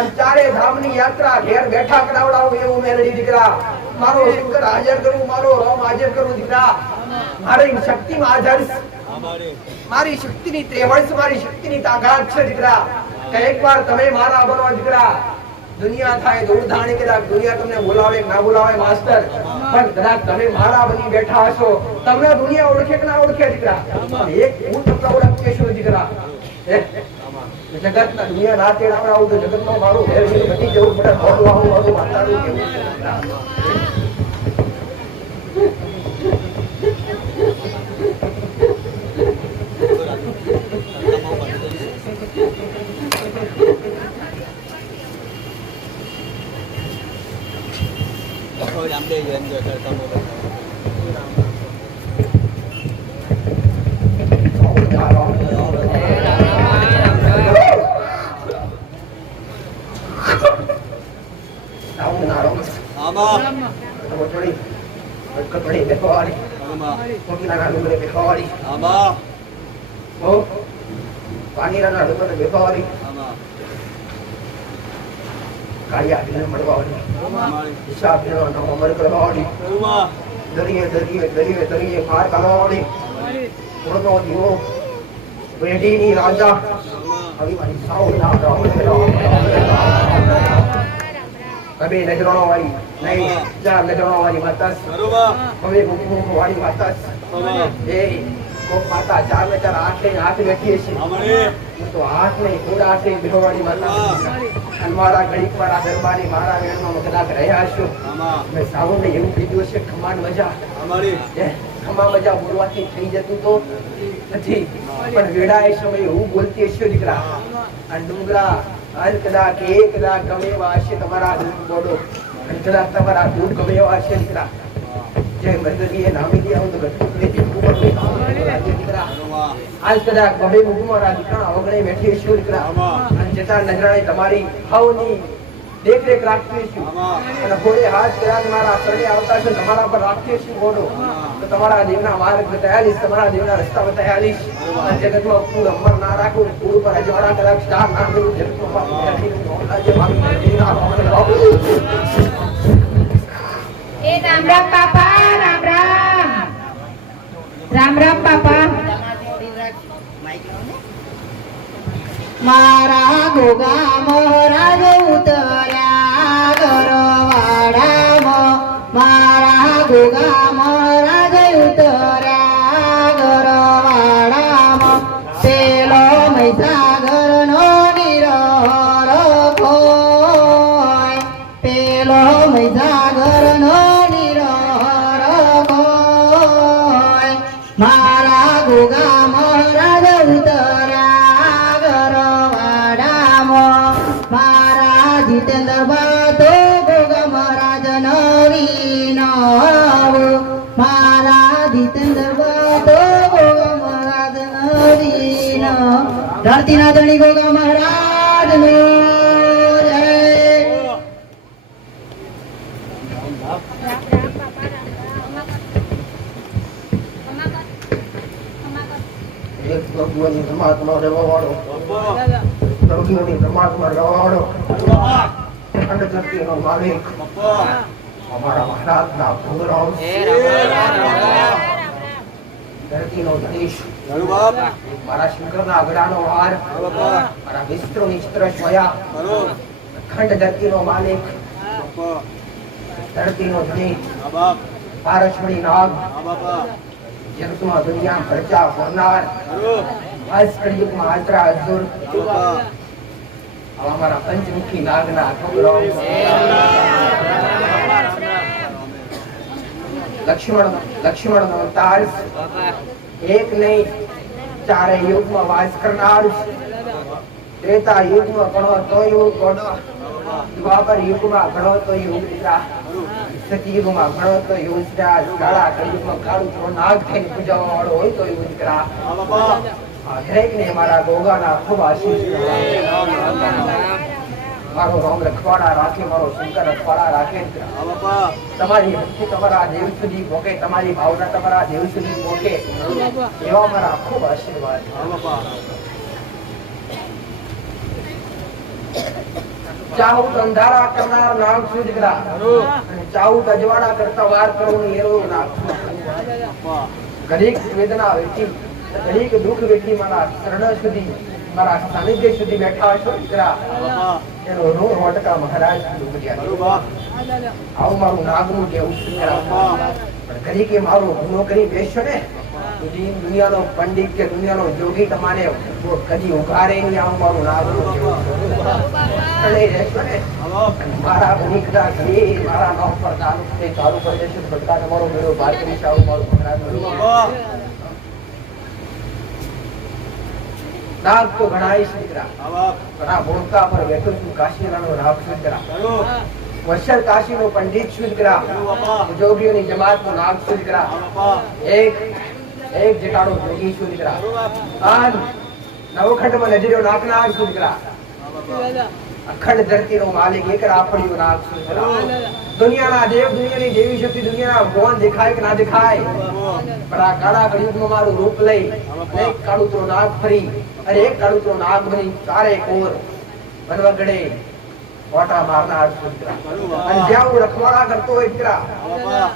અને ચારે ધામની યાત્રા, ઘેર બેઠા કરાવડાવું એવું મેલડી દીકરા. મારો શંકર હાજર કરું, મારો રામ હાજર કરું દીકરા. મારી શક્તિમાં આધારિત મારી શક્તિની ત્રેવડ મારી શક્તિની તાકાત છે દીકરા. કે એકવાર તમે મારા બનો દીકરા. દુનિયા થાય દૂર ધાણી કદાચ દુનિયા તમને બોલાવે ના બોલાવે માસ્ટર પણ કદાચ તમે મારા બની બેઠા હશો, તમને દુનિયા ઓળખે કે ના ઓળખે દીકરા? એક હું તમને ઓળખે છું દીકરા. હે? જગત ના દુનિયા ના તેડાવડાવું તો જગતમાં મારું ઘેર છે બધી જવું પડે મારું આવું મારું માતાનું કેવું છે દીકરા. Thôi em đi rồi em về tâm một આવું ના રહો. Ama આવો થોડી પાનીરાના ડુંગરે બેસવાવાળી, Ama કાળિયા ભીને મળવાવાળી, Ama હિસાબ ભીનો નવો અમર Ama દરિયે દરિયે દરિયે દરિયે પાર કરવાની પૂર્ણનો દીવો, વેઢીની રાજા, આવી મારી સાઉના રામ રામ. કભી નજરોનો વાળી નહીં. ચાર નજરોનો વાળી માતા હવે મુખ વાળી માતા એ માતા ચાર ને ચાર આઠ લઈને હાથ બેઠી છીએ. હું તો હાથ નહીં થોડા હાથ લઈને બેહવાડી માતા અને મારા ઘડીક મારા દરબારી મારા વેણમાં કદાચ રહ્યા છો. મેં સાવરને એવું કીધું છે ખમાડ મજા. ખમા મજા બોલવાથી થઈ જતું તો નથી. પણ વેડા એ સમયે હું બોલતી હશે દીકરા. અને ડુંગરા અને કદાચ એ કદાચ ગમે એવા હશે તમારા દૂધ બોડો અને કદાચ તમારા દૂધ ગમે એવા હશે દીકરા જે નામી દે આવું તો આજ કદાચ ઓગણે બેઠી અને જતા નજરાણી તમારી હવની દેખરેખ રાખતી છું અને ઘોડે હાથ કદાચ મારા શરણે આવતા છે તમારા પર રાખીએ છું ઘોડો તો તમારા દેવના માર્ગ બતાયાલીશ તમારા દેવના રસ્તા અને જગતમાં કુળ અમર ના રાખું. કુળ પર અજવાળા કલાક સ્ટાર ના કરું. જગતમાં મારા ગોગા મહારાજ ઉતર્યા ગરવાડામાં મારા ગોગા જીતેન્દ્ર બાતો ગોગા મહારાજ નવીન મારા જીતેન્દ્ર બાતો ગોગા મહારાજ નવીન ધરતીના ધણી ગોગા મહારાજ નો ભગવાનની પરમાત્મા રહેવાવાળો Bapa પ્રભુની પરમાત્મા રહેવાવાળો Bapa અખંડ શક્તિનો માલિક અમારા મહારાજના ભૂરાવ ધરતીનો ધણીશ Karuma મારા શંકરના ગળાનો હાર Bapa મારા વિસ્તૃ મિસ્ત્ર સ્વયા અખંડ ધરતીનો માલિક Bapa ધરતીનો ધણી Abab પારસમણી નાગ જગતમાં દુનિયા ખર્ચા કરનાર આજ કળિયુગમાં આચરા અજુર Bapa આવા મારા પંચમુખી નાગના છોકરાઓ લક્ષ્મણ એક નહીં, ચારે યુગમાં વાસ કરનાર ત્રેતા યુગમાં ગણો તો યુગ ગણો દ્વાપર યુગમાં ગણો તો યુગ સતયુગમાં ગણો તો યુગ કાળા કયુગમાં કાળું નાગ થઈને પૂજાવા વાળો હોય તો યુગ દરેકને મારા ગોગાના ખૂબ આશીષ મારો રામ રખવાડા રાખે, મારો શંકર રખવાડા રાખે. તમારી ભક્તિ તમારા દેવ સુધી પોકે, તમારી ભાવના તમારા દેવ સુધી પોકે. એવા મારા ખૂબ આશીર્વાદ ચાહું અંધારા કરનાર નામ સુજગરા ચાહું અજવાળા કરતા વાર કરવું એરો નામ ઘડીક વેદના વેઠી ઘડીક દુઃખ વેઠી મારા શરણ સુધી, મારા સાનિધ્ય સુધી બેઠા છો દીકરા એનો રો, રોટકા મહારાજ આવું મારું નાગરું કેવું પણ ઘડીકે મારો ગુનો કરી બેસશો ને દુનિયાનો પંડિત કે દુનિયાનો જોગી તમારે કદી ઉઘારે નહીં, આવું મારું નાગરું કેવું. ને મારા ભૂમિકતા ઘડી મારા નામ પર ચાલુ તે ચાલુ કરી દેશે બધા તમારો મેળો બહાર કરી આવું મારું મહારાજ નાગ તો ઘણાય છે દીકરા. આ ભોળકા પર બેઠો છું કાશીરાનો રામ છું દીકરા. વત્સર કાશીનો પંડિત છું દીકરા. જોગીઓની જમાતનો નાગ છું દીકરા. એક એક જટાડો જોગી છું દીકરા. આન નવખંડમાં નજર્યો નાખનાર છું દીકરા. અખંડ ધરતીનો માલિક એક રાપડીઓ નાગ છું દીકરા. દુનિયાના દેવ દુનિયાની દેવી શક્તિ દુનિયાના ભગવાન દેખાય કે ના દેખાય? પણ આ કાળા કળિયુગમાં મારું રૂપ લઈ એક કાળુતરો નાગ ફરી. એક કાળુતરો નાગ બની ચારે કોર બનવગડે ઓટા મારનાર દીકરા. અને જ્યાં હું રખવાડા કરતો હોય દીકરા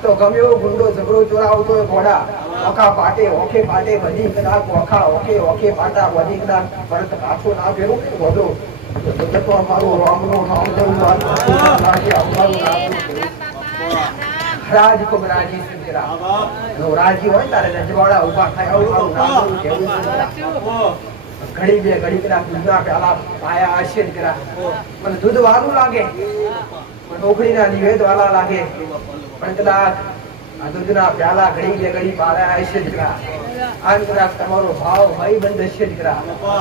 તો ગમે એવો ગુંડો, ઝઘડો ચોરાવતો હોય ઘોડા ઓખા પાટે ઓખે પાટે વધી કદાચ ઓખા ઓખે ઓખે પાટા વધી કદાચ પરત પાછો ના ફેરવું ને વધો તો અમારું રામનું નામ લેવું મારું અમારું નામ રાજ કુમરાજી સુધીરા નો રાજી હોય તારે રજવાડા ઊભા થાય ઘડી બે, ઘડી કરા દૂધના પ્યાલા પાયા આશીન કરા મને દૂધ વાલું લાગે. પણ ઓગળીના નિવેદ વાલા લાગે. પણ કદાચ આ દૂધના પ્યાલા ઘડી બે, ઘડી પાયા આશીન કરા આમ કદાચ તમારો ભાવ ભાઈ બંધ છે કરા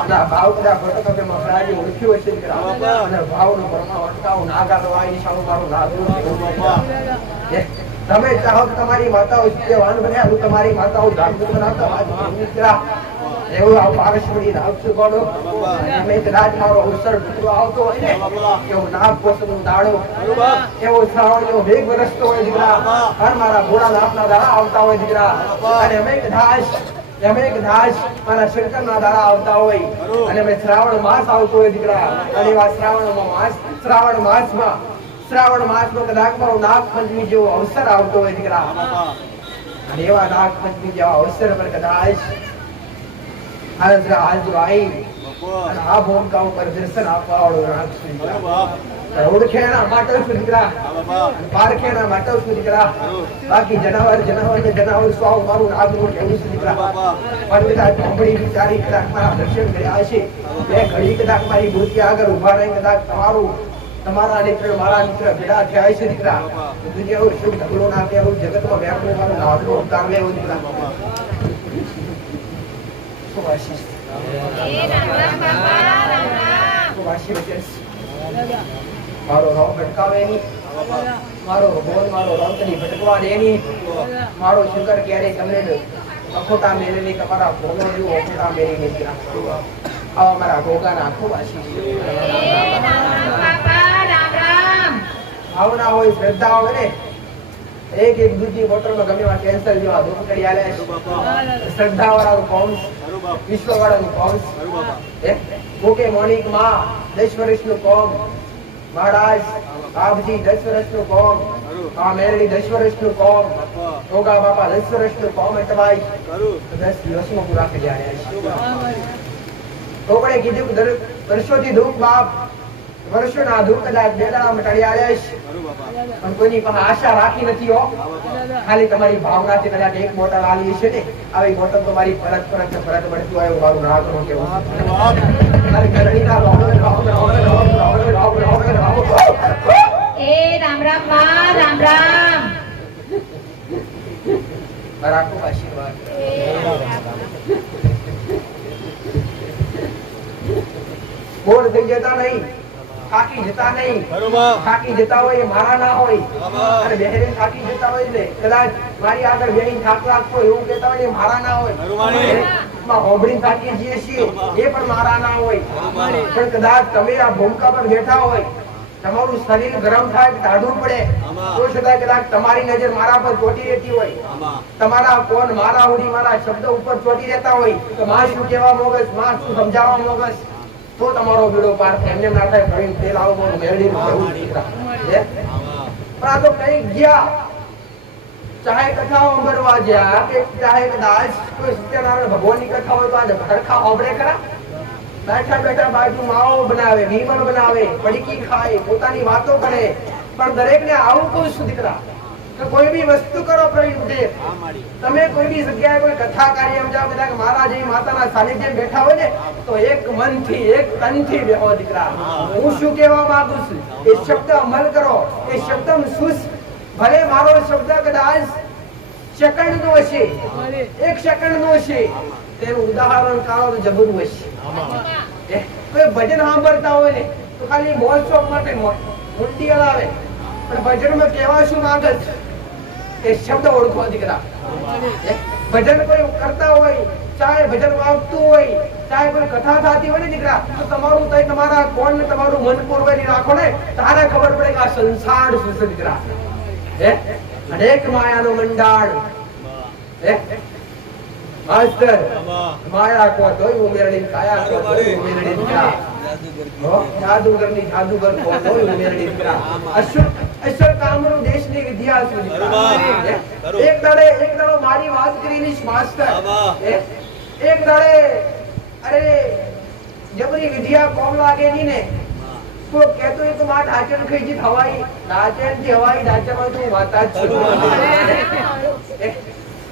ના ભાવ કદા ખોટો તો કે મફરાજી ઓળખ્યો છે કરા અને ભાવનો પરમા અટકાવ, નાગા તો આ ઈશાનો મારો લાગ્યો તમે ચાહો તમારી માતાઓ જે વાન બન્યા, હું તમારી માતાઓ જાગૃત બનાવતા વાત એવું આ આવતો હોય દીકરા, અને મારા મારા શંકરના દાડા આવતા હોય, અને અમે શ્રાવણ માસ આવતો હોય દીકરા, અને એવા શ્રાવણ માસ, શ્રાવણ માસમાં શ્રાવણ માસમાં કદાચ મારો નાગ પંચમી જેવો અવસર આવતો હોય દીકરા, અને એવા નાગ પંચમી જેવા અવસર પર કદાચ હાલ હાલ આવી અને આ ભૂમિકા ઉપર દર્શન આપવા વાળો નાગ છું દીકરા. ઓળખેણા માટો છું દીકરા પારખેણા માટો છું દીકરા બાકી જનાવર જનાવર ને જનાવર સ્વાવ મારું નાગનું કેવું છે દીકરા પણ કદાચ ચોપડી વિચારી કદાચ મારા દર્શન કર્યા છે બે ઘડી કદાચ મારી મૂર્તિ આગળ ઊભા રહી કદાચ તમારું તમારા મિત્ર મારા મિત્ર ભેડા થયા છે દીકરા દુનિયા શું ઢગલો ના એવું જગતમાં મારું લેવો દીકરા ખૂબ આશીષ મારો રામ ભટકાવે નહીં મારો ભગવાન મારો રામ કદી ભટકવા દે નહીં મારો શંકર ક્યારે તમને અખોટા મેળે તમારા ભોગો જેવો અખોટા મેળે નહીં આવા મારા ભોગાના ખૂબ આશીષ ભાવના હોય શ્રદ્ધા હોય ને એક એક દૂધી બોટલમાં ગમે એવા કેન્સર જેવા કરી આલે શ્રદ્ધા વાળા કોમ વિશ્વ વાળાનું મોનિકમાં દસ વર્ષનું કોમ. મહારાજ બાપજી દસ વર્ષનું કોમ. આ મેરડી દસ વર્ષનું કોમ. ઓગા બાપા દસ વર્ષનું કોમ એટલે દસ દિવસમાં પૂરા કરી આવ્યા છે તો પણ કીધું વર્ષોથી દુઃખ બાપ. વર્ષોના દુઃખ કદાચ બે દાડા મટાડ્યા આવેશ પણ કોઈની પાસે આશા રાખી નથી હો. ખાલી તમારી ભાવનાથી કદાચ એક બોટલ આવી છે ને આવી બોટલ તમારી ફરજ ફરજ ફરજ મળતું આવ્યું મારું ના કરો કેવું એ રામ રામમાં રામ રામ. રાખો આશીર્વાદ. બોલ થઈ જતા નહીં. થાકી જતા નહીં. થાકી જતા હોય એ મારા ના હોય. અને બહેરે થાકી જતા હોય એટલે કદાચ મારી આગળ બેહી થાક લાગતો એવું કહેતા હોય એ મારા ના હોય. બરોબર. થાકી જઈએ છીએ એ પણ મારા ના હોય. પણ કદાચ તમે આ ભૂમકા પર બેઠા હોય તમારું શરીર ગરમ થાય ટાઢું પડે તો છતાં કદાચ તમારી નજર મારા પર ચોટી રહેતી હોય. તમારા કોણ મારા હુડી મારા શબ્દ ઉપર ચોટી રહેતા હોય તો માં શું કહેવા મોગસમાં શું સમજાવવા મોગસ તો તમારો બેડો પાર એમને માથે ના તેલ આવો? આવા પણ આ તો કઈ ગયા. ચાહે કથાઓ સાંભળવા ગયા કે ચાહે કદાચ કોઈ સત્યનારાયણ ભગવાનની કથા હોય તો આજે ખરખા ઓબરે ખરા? બેઠા બેઠા બાજુ માવો બનાવે, ભીમણ બનાવે, પડીકી ખાય, પોતાની વાતો કરે. પણ દરેકને આવું કોઈ દીકરા કે કોઈ બી વસ્તુ કરો મારી. તમે કોઈ બી જગ્યાએ કોઈ કથા કાર્યમ સમજાવો બધા કે મારા જેવી માતાના સાનિધ્ય બેઠા હોય ને તો એક મનથી એક તનથી બેહો દીકરા. હું. શું કહેવા માંગુ છું? એ શબ્દ અમલ કરો. એ શબ્દ સુસ ભલે મારો શબ્દ કદાચ સેકન્ડ નો હશે એક સેકન્ડ નો હશે. તેનું ઉદાહરણ કાઢો તો જબરું હશે. કોઈ ભજન સાંભળતા હોય ને તો ખાલી મોજ શોખ માટે મોટી મુંડી હલાવે પણ ભજનમાં કહેવા શું માંગ છે? એ શબ્દ ઓળખો દીકરા. ભજન કોઈ કરતા હોય ચાહે ભજન વાગતું હોય ચાહે કોઈ કથા થતી હોય ને દીકરા તો તમારું તઈ તમારા કોણ ને તમારું મન પૂરવેલી રાખો ને તારે ખબર પડે કે આ સંસાર શું છે દીકરા. હે? અનેક માયાનો મંડાળ. હે? માસ્ટર માયા કો દોય ઉમેરડી કાયા કો દોય હો, જાદુગરની જાદુગર કો દોય ઉમેરડી દીકરા. અશ્વર કામરૂ દેશની વિદ્યા. હે? એક દાડે એક દાડો મારી વાત કરેલી માસ્ટર એક દાડે અરે જબરી વિદ્યા કોમ લાગે ની ને? તો કહેતો એ માં ડાચણ ખાઈ જી હવાઈ ડાચણથી હવાઈ ડાચણ તું વાતા જ છું.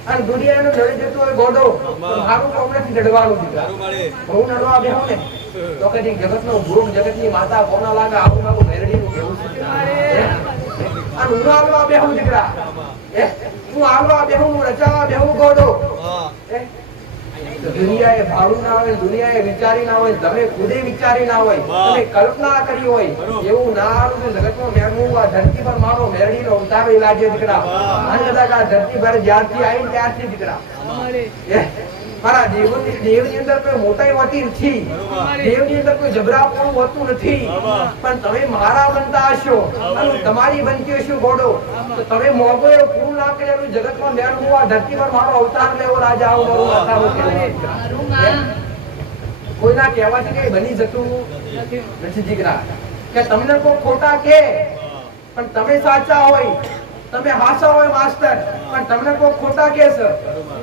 અને દુનિયાનો લડી જતો હોય ગોડો તો મારું કોમ લડવાનું બહુ નડવા બેહો ને. તો કદી જગતનો ભોગ જગતની માતા કોના લાગે આવું હે? અને હું હાલવા બેહું દીકરા હે? હું હાલવા બેહું હું બેહું ગોડો? દુનિયાએ ભાડું ના હોય દુનિયાએ વિચારી ના હોય તમે ખુદે વિચારી ના હોય તમે કલ્પના કરી હોય એવું ના હાલું તો જગતમાં મેરવું આ ધરતી પર મારો મેળવીનો અવતાર લાગે દીકરા. અને કદાચ આ ધરતી પર જ્યારથી આવી ત્યારથી દીકરા? મારા દેવની દેવની અંદર કોઈ મોટાઈ હોતી નથી. દેવની અંદર કોઈ જબરાપણું હોતું નથી. પણ તમે મારા બનતા હશો અને તમારી બનતી હશું ગોડો તો તમે મોગો એ પૂરું ના કરેલું જગતમાં મેળ હું આ ધરતી પર મારો અવતાર લેવો રાજા આવો મારું કહેવું. કોઈના કહેવાથી કઈ બની જતું નથી. દીકરા. કે તમને કોઈ ખોટા કે પણ તમે સાચા હોય. તમે હાસા હોય માસ્ટર પણ તમને કોઈ ખોટા કે છે?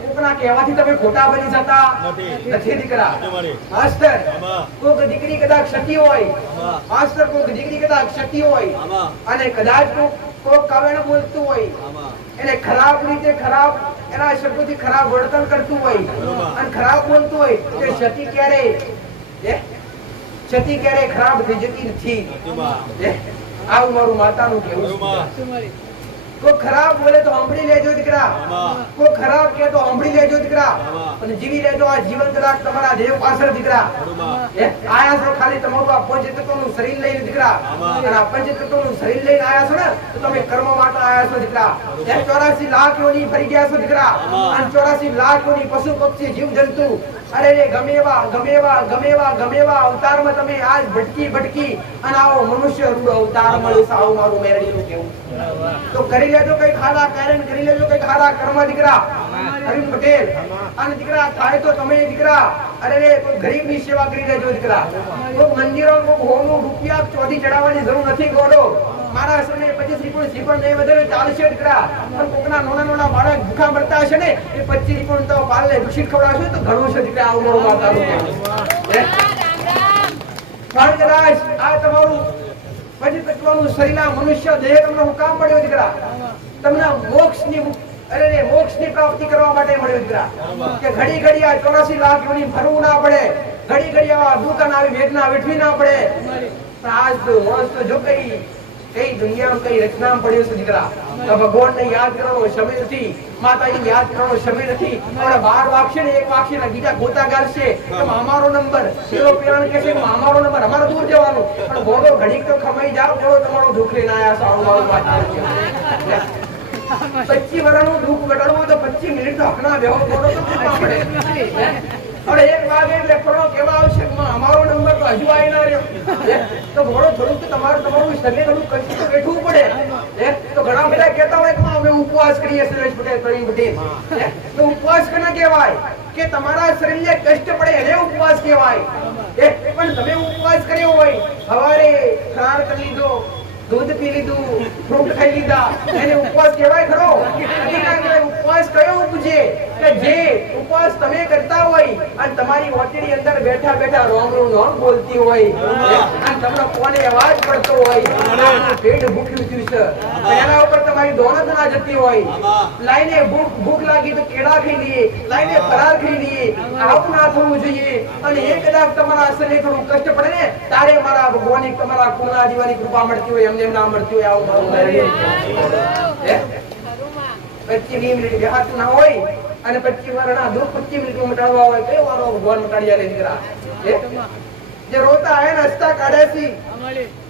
કોકના કહેવાથી તમે ખોટા બની જતા? નથી. દીકરા. માસ્ટર કોક દીકરી કદાચ ક્ષતિ હોય. માસ્ટર કોક દીકરી કદાચ ક્ષતિ હોય અને કદાચ કોક કવેણ બોલતું હોય એને ખરાબ રીતે ખરાબ એના શબ્દોથી ખરાબ વર્તન કરતું હોય અને ખરાબ બોલતું હોય તે ક્ષતિ ક્યારે? ક્ષતિ ક્યારે ખરાબ થઈ જતી નથી? આવું મારું માતાનું કેવું છે. કોઈ ખરાબ બોલે તો સાંભળી લેજો દીકરા. કોઈ ખરાબ કે તો સાંભળી લેજો દીકરા. અને જીવી લેજો આ જીવન કદાચ તમારા દેવ પાછળ દીકરા. આયા છો ખાલી તમારું આ પંચતત્વનું શરીર લઈને દીકરા. અને આ પંચતત્વનું શરીર લઈને આયા છો ને તો તમે કર્મ માટે આયા છો દીકરા. 84 લાખ યોની ફરી ગયા છો દીકરા. અને 84 લાખ યોની પશુ પક્ષી જીવ જંતુ અરે રે, ગમે એવા ગમે એવા ગમે એવા, ગમે અવતારમાં તમે આજ ભટકી ભટકી અને આવો મનુષ્ય રૂપ અવતાર મળ્યો સાવ મારું મેરડીનું કેવું તો કરી લેજો કઈ ખાડા કારણ, કરી લેજો કઈ ખાડા કર્મ દીકરા. અરવિંદ પટેલ અને દીકરા થાય તો તમે દીકરા, અરે ગરીબની સેવા કરી દેજો દીકરા. તો મંદિરો હોનું રૂપિયા ચોથી ચડાવવાની જરૂર નથી, ગોડો. પચીસ પણ કોકના નાના નાના આ તમારું પંચતત્વનું શરીર આ મનુષ્ય દેહ તમને હુકામ પડ્યો દીકરા? તમને મોક્ષની અરે રે, મોક્ષની પ્રાપ્તિ કરવા માટે મળ્યો દીકરા. કે ઘડી ઘડી આ 84 લાખ યોની ફરવું ના પડે. ઘડી ઘડી આવા દુકાન આવી વેદના વેઠવી ના પડે. આજ તો તો જો કઈ કઈ દુનિયામાં કઈ રચનામાં પડ્યો છે દીકરા. તો ભગવાનને યાદ કરવાનો સમય નથી. માતાજીને યાદ કરવાનો સમય નથી. હવે બાર વાગશે ને એક વાગશે ને બીજા ગોતા ગાળશે અમારો નંબર. પેલો પેલાને કે છે અમારો નંબર. અમારે દૂર જવાનું. પણ બોલો, ઘડીક તો ખમાઈ જાવ જો તમારો દુઃખ લઈને આયા સારું મારું કહેવું. પચીસ વર્ષનું દુઃખ ઘટાડવું તો પચીસ મિનિટ હકના બેહો બોલો તો પડે પણ એક વાગે એટલે કેવા આવશે? અમારો નંબર તો હજુ આવી ના રહ્યો. તો ઘોડો થોડુંક તમારું તમારું શરીર થોડું કશું તો બેઠવું પડે. તો ઘણા બધા કહેતા હોય કે અમે ઉપવાસ કરીએ સુરેશ પટેલ પટેલ હે? તો ઉપવાસ કોને કહેવાય? કે તમારા શરીરને કષ્ટ પડે એને ઉપવાસ કહેવાય. પણ તમે ઉપવાસ કર્યો હોય, સવારે સ્નાન કરી લીધો દૂધ પી લીધું ફ્રૂટ ખાઈ લીધા. એને ઉપવાસ કહેવાય ખરો. ઉપવાસ કયો ઉપજે? કે જે ઉપવાસ તમે કરતા હોય અને તમારી ઓટડી અંદર બેઠા બેઠા રોમ રોમ રોમ બોલતી હોય. અને તમને કોને અવાજ પડતો હોય. પેટ ભૂખ્યું થયું છે. એના ઉપર તમારી દોનત ના જતી હોય. લાઈને ભૂખ ભૂખ લાગી તો કેળા ખાઈ લઈએ. લાઈને ફરાર ખાઈ લઈએ. આવું ના થવું જોઈએ. અને એ કદાચ તમારા શરીર થોડું કષ્ટ પડે ને, તારે મારા ભગવાનની, તમારા કુળના દીવાની કૃપા મળતી હોય એમને એમ ના મળતી હોય આવું ભાવ કરીએ? પચીસ મિનિટ બેહાતું ના હોય અને પચીસ વર્ષના દુઃખ પચીસ મિનિટ મટાડવા હોય કયો વારો ભગવાન મટાડી આલે દીકરા. જે રોતા હે ને હસતા કાઢે છે.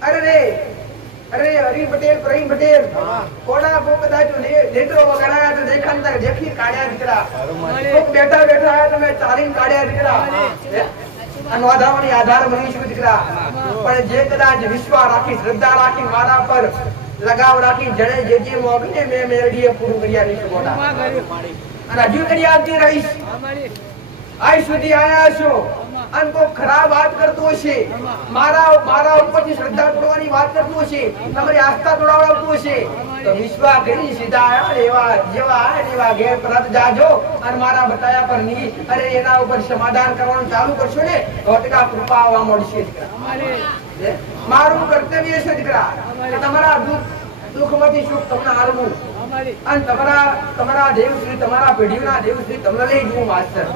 અરે રે અરે હરી પટેલ પ્રવીણ પટેલ. કોડા કો કદાચ નેત્રો વગાડ્યા તો દેખાંતર દેખી કાઢ્યા દીકરા. બેઠા બેઠા તમે ચાલીને કાઢ્યા દીકરા. નોંધાવાની આધાર બનીશું દીકરા. પણ જે કદાચ વિશ્વાસ રાખી, શ્રદ્ધા રાખી મારા પર લગાવ રાખી જણે જે જે મોગને મેં મેરડીએ પૂરું કરી નહીં મોટા અને હજુ કરી આવતી રહીશ. આજ સુધી આયા છો અને કોઈ ખરાબ વાત કરતો હશે મારા મારા ઉપરથી શ્રદ્ધા તોડવાની વાત કરતો હશે તમારી આસ્થા તોડાવડાવતો હશે તો વિશ્વાસ કરી સીધા એવા જેવા એવા ઘેર પરત જાજો અને મારા બતાયા પરની અરે એના ઉપર સમાધાન કરવાનું ચાલુ કરશો ને તો ટકા કૃપા આવવા મળશે મારું કર્તવ્ય છે દીકરા તમારા દુઃખ દુઃખમાંથી સુખ તમને હાલવું. અને તમારા તમારા દેવશ્રી તમારા પેઢીના દેવશ્રી તમને લઈ જવું માસ્તર.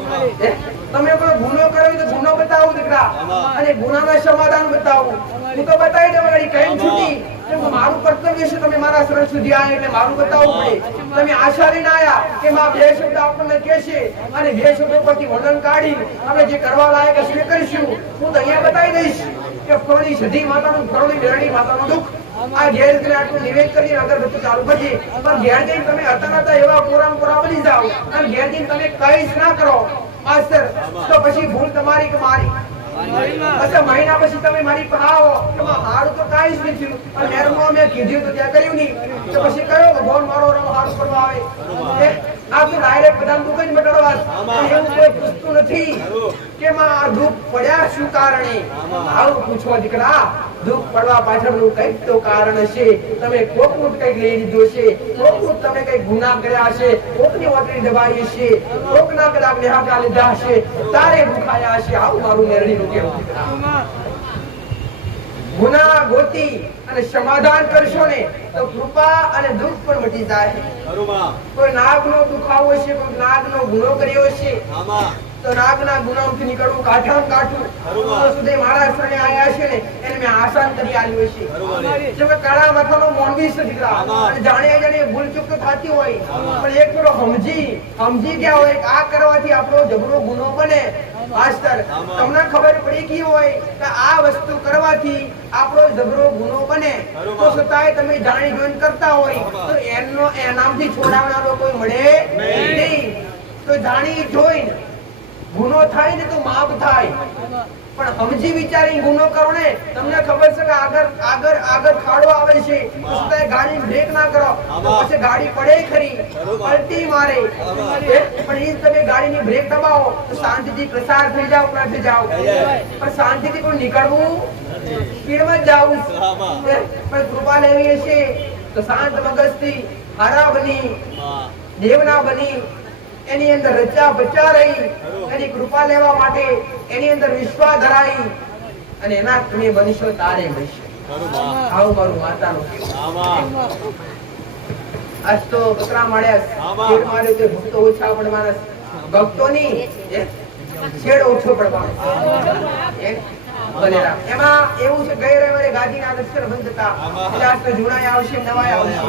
તમે કોઈ ગુનો કર્યો તો ગુનો બતાવો દીકરા. અને ગુનાના સમાધાન બતાવો. હું તો બતાવી દઉં વળી કઈ છૂટી. કે મારું કર્તવ્ય છે તમે મારા શરણ સુધી આવ્યા એટલે મારું બતાવવું પડે. તમે આશા લઈને આયા કે માં બે શબ્દ આપણને કહેશે અને બે શબ્દો પરથી વર્ણન કાઢી આપણે જે કરવા લાયક હશે કરીશું. હું તો અહીંયા બતાવી દઈશ કે ફળની સધી માતાનું ફળની બેરણી માતાનું દુઃખ આ ઘેર જઈને આટલું નિવેદ કરીને અગરબત્તી ચાલુ પછી પણ ઘેર જઈને તમે હતા એવા કોરામ કોરા બની જાઓ. અને ઘેર જઈને તમે કઈ જ ના કરો. માસ્તર તો પછી ભૂલ તમારી કે મારી? અચ્છા, મહિના પછી તમે મારી પાસે આવો. કે હારું તો કઈ જ નથી અને મેરમાં મેં કીધું તો ત્યાં કર્યું નહીં. તો પછી કયો ભગવાન મારો રમ હારું કરવા આવે? એ, આ તો ડાયરેક્ટ બધા દુઃખ જ મટાડવા એવું કોઈ પૂછતું નથી કે માં આ દુઃખ પડ્યા શું કારણે? આવું પૂછવા દીકરા દુઃખ પડવા પાછળનું કંઈક તો કારણ હશે. તમે કોકનું કંઈક લઈ લીધું હશે. કોકનું તમે કંઈક ગુના કર્યા હશે. કોકની ઓટરી દબાવી હશે. કોકના કદાચ નેહાકા લીધા હશે. તારે ભૂખાયા હશે. આવું મારું મેરડીનું કેવું દીકરા ગુના ગોતી અને સમાધાન કરશો ને તો કૃપા અને દુઃખ પણ મટી જાય. કોઈ નાગનો દુખાવો છે કોઈ નાગનો ગુનો કર્યો છે તો નાગના ગુનામાંથી નીકળવું કાઠામ કાઠું. સુધી મારા શરણે આવ્યા છે ને એને મેં આસાન કરી આવ્યો છે. જેમ કે કાળા માથાનો મોંઘી છે દીકરા. અને જાણે જાણે ભૂલ ચૂક થતી હોય. પણ એક થોડો સમજી સમજી ગયા હોય આ કરવાથી આપણો જબરો ગુનો બને. માસ્તર આમાં. તમને ખબર પડી ગઈ હોય કે આ વસ્તુ કરવાથી આપણો જબરો ગુનો બને. તો સતાય છતાંય તમે જાણી જોઈન કરતા હોય. તો એનો એનામથી છોડાવનારો કોઈ મળે નહીં. નહીં. તો જાણી જોઈને ગુનો થાય ને તો માફ થાય. પણ સમજી વિચારી ગુનો કરો ને તમને ખબર છે કે આગળ આગળ આગળ ખાડો આવે છે. તો છતાંય ગાડી બ્રેક ના કરો. પછી ગાડી પડે ખરી. પલટી મારે. પણ એ તમે ગાડીની બ્રેક દબાવો. તો શાંતિથી પ્રસાર થઈ જાવ ના જાવ. પણ શાંતિથી કોઈ નીકળવું સ્પીડમાં જ જાવું. પણ કૃપા લેવી હશે. તો શાંત મગજથી હારા બની. દેવના બની. એની અંદર રચા બચા રહી. એની કૃપા લેવા માટે એની અંદર વિશ્વાસ ધરાઈ અને એના તમે બનશો તારે બનશો. આવું મારું માતાનું આજ તો બકરા મળ્યા તે ભક્તો ઓછા પડવાના ભક્તોની છેડ ઓછો પડવાનો. એમાં એવું છે ગઈ રવિવારે ગાદીના દર્શન બંધ હતા. એટલે જૂનાય આવશે નવાય આવશે.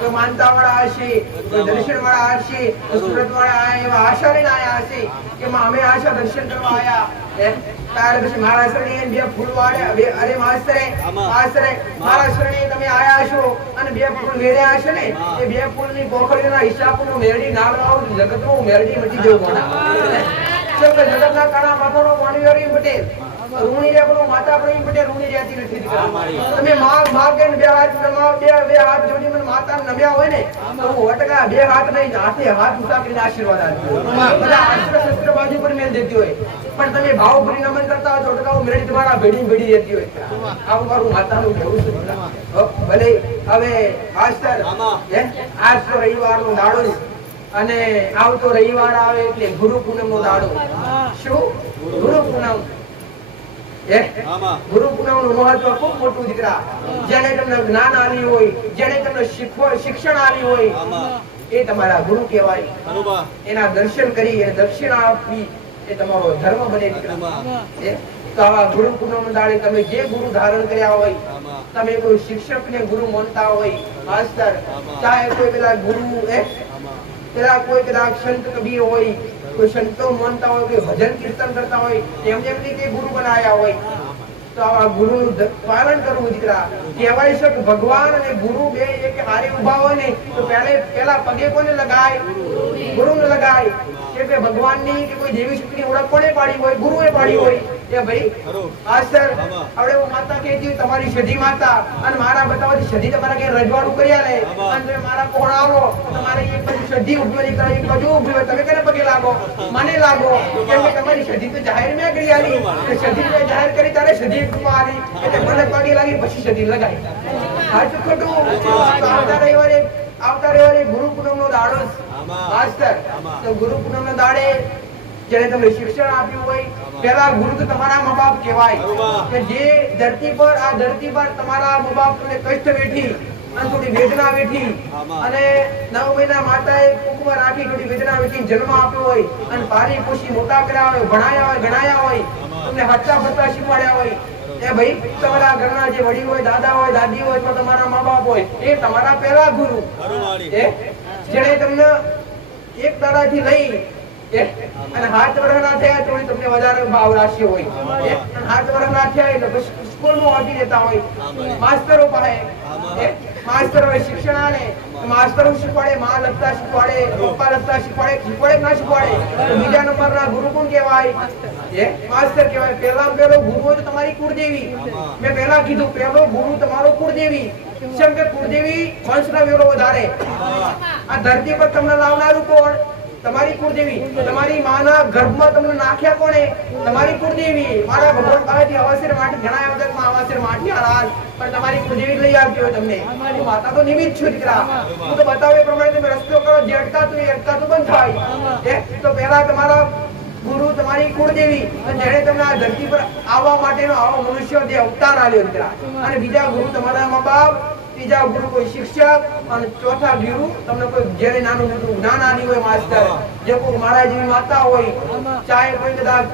તો માનતા વાળા હશે તો દર્શન વાળા હશે સુરત વાળા આયા એવા આશા લઈને આયા હશે. કે અમે આશા દર્શન કરવા આયા. એ, પછી મારા બે ફૂલ વાળ્યા બે અરે માસ્તરે માસ્તરે મારા તમે આયા છો અને બે ફૂલ મેળ્યા હશે ને એ બે ફૂલની પોખડીના હિસાબનું મેરડી ના લાવો જગતનું મેરડી મટી જવું શંકર જગતના કાણા માથાનો પટેલ. રૂણી રે માતા પ્રવીણ પટેલ રૂણી રહેતી નથી તમે માં માં કે બે હાથ નમાવ બે બે હાથ જોડી મને માતા નમ્યા હોય ને તો હું વટકા બે હાથ નહીં હાથે હાથ ઊંચા આશીર્વાદ આપજો. બધા અસ્ત્ર શસ્ત્ર બાજુ પર મેલ દેતી હોય. પણ તમે ભાવ ભરી નમન કરતા હોય તો વટકાઓ મેળી તમારા ભેડી ભેડી રહેતી હોય. આવું મારું માતાનું કહેવું છે ભલે હવે આસ્તર હે? આજ તો રવિવારનો દાડો અને આવતો રવિવાર આવે એટલે ગુરુ પૂનમ નો દાડો શું? ગુરુ પૂનમ. હે? આમાં. ગુરુ પૂનમનું મહત્વ ખૂબ મોટું દીકરા. જેને તમને જ્ઞાન આલી હોય જેને તમને શિક્ષણ આલી હોય એ તમારા ગુરુ કહેવાય. એના દર્શન કરી અને દક્ષિણા આપવી એ તમારો ધર્મ બને દીકરા. તો આવા ગુરુ પૂનમ દાડે તમે જે ગુરુ ધારણ કર્યા હોય તમે કોઈ શિક્ષક ને ગુરુ માનતા હોય માસ્તર ચાહે કોઈ પેલા ગુરુ પેલા કોઈ પેલા સંત કબીર હોય કોઈ સંતો માનતા હોય, કોઈ ભજન કીર્તન કરતા હોય એમ એમ કે ગુરુ બનાયા હોય. તો આ ગુરુનું પાલન કરવું દીકરા. કહેવાય છે કે ભગવાન અને ગુરુ બે એક હારે ઊભા હોય ને, તો પહેલે પેલા પગે કોને લગાય? ગુરુને લગાય. કે કે ભગવાનની કે કોઈ દેવી શક્તિની ઓળખ કોને પાડી હોય? ગુરુએ પાડી હોય. એ ભાઈ ખરું. માસ્ટર આપણે માતા કહેતી તમારી સધી માતા. અને મારા બતાવવાથી સધી તમારા ઘેર રજવાડું કર્યા લે. અને મારા કોણ આવો? તમારે એક બાજુ સધી ઊભી હોય એક એક બાજુ ઊભી તમે કેને પગે લાગો? મને લાગો. કેમ કે તમારી સધી તો જાહેર મેં કરી આલી. એટલે સધી મેં જાહેર કરી તારે સધી કૃપા આલી. એટલે મને પગે લાગી પછી સધી લગાઈ. સાચું ખોટું. આવતા રવિવારે આવતા રવિવારે ગુરુ પૂનમ નો દાડો. તો ગુરુ પૂનમ નો દાડે જેને તમને શિક્ષણ આપ્યું હોય પેલા ગુરુ તો તમારા મા બાપ કહેવાય. કે જે ધરતી પર આ ધરતી પર તમારા મા બાપ તમને કષ્ટ વેઠી અને થોડી વેદના વેઠી અને નવ મહિના માતાએ કુકમાં રાખી થોડી વેદના વેઠી જન્મ આપ્યો હોય અને પારી પોષી મોટા કર્યા હોય ભણાયા હોય ગણાયા હોય તમને હટતા ફરતા શીખવાડ્યા હોય એ ભાઈ તમારા ઘરના જે વડીલ હોય દાદા હોય દાદી હોય તો તમારા મા બાપ હોય એ તમારા પહેલા ગુરુ. જેને જેણે તમને એક દાડાથી લઈ અને હાથ વર્ષના થયા તો તમને વધારે ભાવ રાશિ હોય. હાથ વર્ષના થયા એટલે સ્કૂલમાં વાંચી જતા હોય. માસ્તરો પાસે. માસ્તરો શિક્ષણ આલે. માસ્તરો શીખવાડે? માં લખતા શીખવાડે પપ્પા લખતા શીખવાડે શીખવાડે ના શીખવાડે. બીજા નંબરના ગુરુ કોણ કહેવાય? એ માસ્તર કહેવાય. પહેલા પહેલો ગુરુ હોય તો તમારી કુળદેવી. મેં પહેલા કીધું પહેલો ગુરુ તમારો કુળદેવી. કેમ કે કુળદેવી વંશના વેરો વધારે. આ ધરતી પર તમને લાવનારું કોણ? તમારી કુળદેવી, તમારી માના ગર્ભમાં તમને નાખ્યા કોણે? તમારી કુળદેવી, મારા ભગવાન પાસેથી અવસર માટે ઘણા વખતમાં અવસર માટે આરાજ પણ તમારી કુળદેવી લઈ આવતી તમને. હું માતા તો નિમિત્ત છું દીકરા. હું તો બતાવે પ્રમાણે તમે રસ્તો કરો જે તો એ અટકાતું બંધ થાય. તો પહેલા તમારા ગુરુ, તમારી કુળદેવી જેણે તમને આ ધરતી પર આવવા માટેનો આવો મનુષ્ય જે અવતાર આવ્યો દીકરા. અને બીજા ગુરુ તમારા મા બાપ ત્રીજા ગુરુ કોઈ શિક્ષક અને ચોથા ગુરુ તમને કોઈ જેને નાનું મોટું જ્ઞાન આની હોય માસ્ટર જે કોઈ મારા જેવી માતા હોય ચાહે કોઈ કદાચ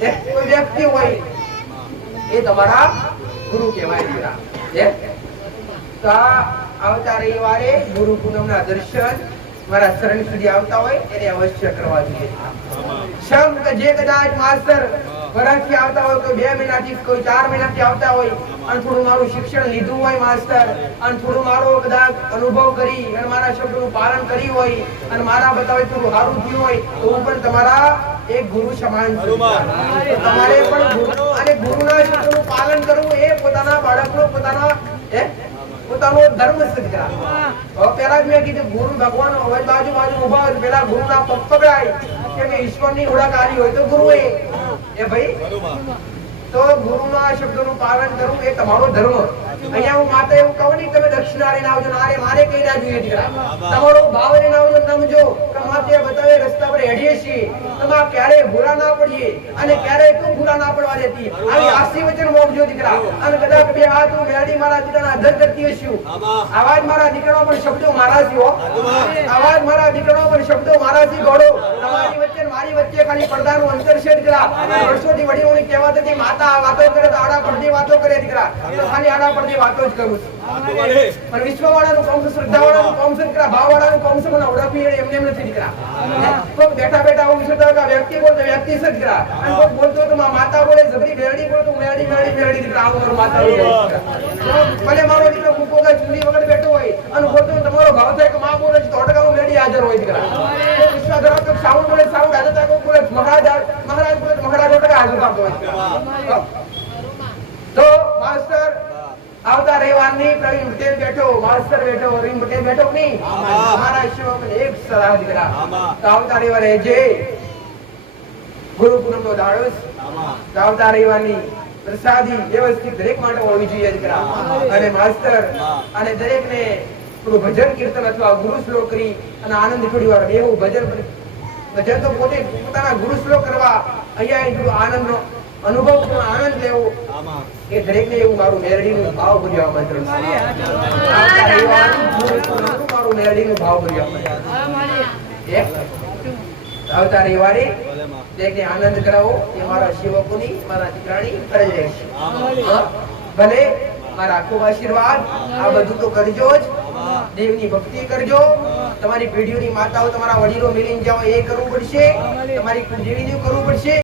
એ કોઈ વ્યક્તિ હોય એ તમારા ગુરુ કહેવાય દીકરા. તો આવતા રવિવારે ગુરુ પૂનમના દર્શન મારા શરણ સુધી આવતા હોય એને અવશ્ય કરવા જોઈએ. શંખ જે કદાચ માસ્ટર વર્ષથી આવતા હોય કોઈ બે મહિનાથી, કોઈ ચાર મહિનાથી આવતા હોય અને થોડું મારું શિક્ષણ લીધું હોય માસ્ટર અને થોડું મારો કદાચ અનુભવ કરી અને મારા શબ્દનું પાલન કર્યું હોય અને મારા બતાવે થોડું સારું થયું હોય, તો હું પણ તમારા એક ગુરુ સમાન છું. તમારે પણ ગુરુ અને ગુરુના શબ્દનું પાલન કરવું એ પોતાના બાળકનો પોતાના, હે? પોતાનો ધર્મ સિદ્ધ દીકરા પેલા જ મેં કીધું, ગુરુ ભગવાન હવે બાજુ બાજુ ઊભા હોય પેલા પેલા ગુરુના પગ પકડાય. કે ઈશ્વરની ઓળખ આવી હોય તો ગુરુ એ ભાઈ? તો ગુરુના શબ્દોનું પાલન કરવું એ તમારો ધર્મ. અહીંયા હું માતા એવું કહું નહીં તમે દક્ષિણા લઈને આવજો ના મારે કઈ ના જોઈએ દીકરા તમારો ભાવ લઈને આવજો સમજો કે માતે બતાવે રસ્તા પર હેડીએ છીએ. તમે ક્યારે ભૂલા ના પડીએ અને ક્યારે તું ભૂલા ના પડવા દેતી. આવી આશી વચન મોકજો દીકરા. અને કદાચ બે હાથ હું મેળી મારા દીકરાના આદર કરતી હશું આવાજ મારા દીકરાનો પણ શબ્દો મારા જીવો આવાજ મારા દીકરાનો પણ શબ્દો મારાથી ગોળો તમારી વચ્ચે ને મારી વચ્ચે ખાલી પડદાનું અંતર છે દીકરા. વર્ષોથી વડીલોની કહેવત હતી માતા વાતો કરે તો આડા પડતી વાતો કરે દીકરા. ખાલી આડા પડતી વાતો જ કરું છું. પણ વિશ્વવાળાનું કોમ છે શ્રદ્ધાવાળાનું કોમ છે દીકરા. ભાવવાળાનું કોમ છે, મને ઓળખી એમને એમ દીકરા. કોક બેઠા બેઠા હું વિચારતા કે વ્યક્તિ બોલતો વ્યક્તિ છે દીકરા. અને કોક બોલતો તો માતા બોલે, જબરી બેરડી બોલતો મેરડી મેરડી મેરડી દીકરા, આવું મારું માતા બોલે ભલે મારો દીકરો કુકો કે ચૂલી વગર બેઠો હોય અને બોલતો તમારો ભાવ થાય કે માં બોલે તો અટકાવું મેરડી હાજર હોય દીકરા. વિશ્વ ધરાવતો સાઉન્ડ બોલે સાઉન્ડ હાજર થાય મહારાજ આવતો હોય. તો માસ્ટર આવતા રહેવાની પ્રવીણ પટેલ બેઠો માસ્ટર બેઠો પ્રવીણ પટેલ બેઠો નહીં? મારા શિવકને એક સલાહ દીકરા. તો આવતા રવિવારે જે ગુરુ પૂનમનો દાડો છે. આવતા રવિવારની પ્રસાદી વ્યવસ્થિત દરેક માટે હોવી જોઈએ દીકરા. અને માસ્ટર. અને દરેકને થોડું ભજન કીર્તન અથવા ગુરુ શ્લોક કરી અને આનંદ થોડી વાર એવું ભજન તો પોતે પોતાના ગુરુ શ્લોક કરવા અહીંયા આનંદનો અનુભવ આનંદ લેવો એ દરેકને એવું મારું મેરડીનું ભાવ ભર્યું આમંત્રણ મારું મેરડીનું ભાવ ભર્યું આમંત્રણ આવતા રવિવારે દરેકને આનંદ કરાવો એ મારા સેવકોની મારા દીકરાની ફરજ રહેશે. ભલે મારા આખો આશીર્વાદ આ બધું તો કરજો જ. દેવની ભક્તિ કરજો. તમારી પેઢીઓની માતાઓ તમારા વડીલો મિલીને જાઓ એ કરવું પડશે. તમારી કુળદેવીનું કરવું પડશે.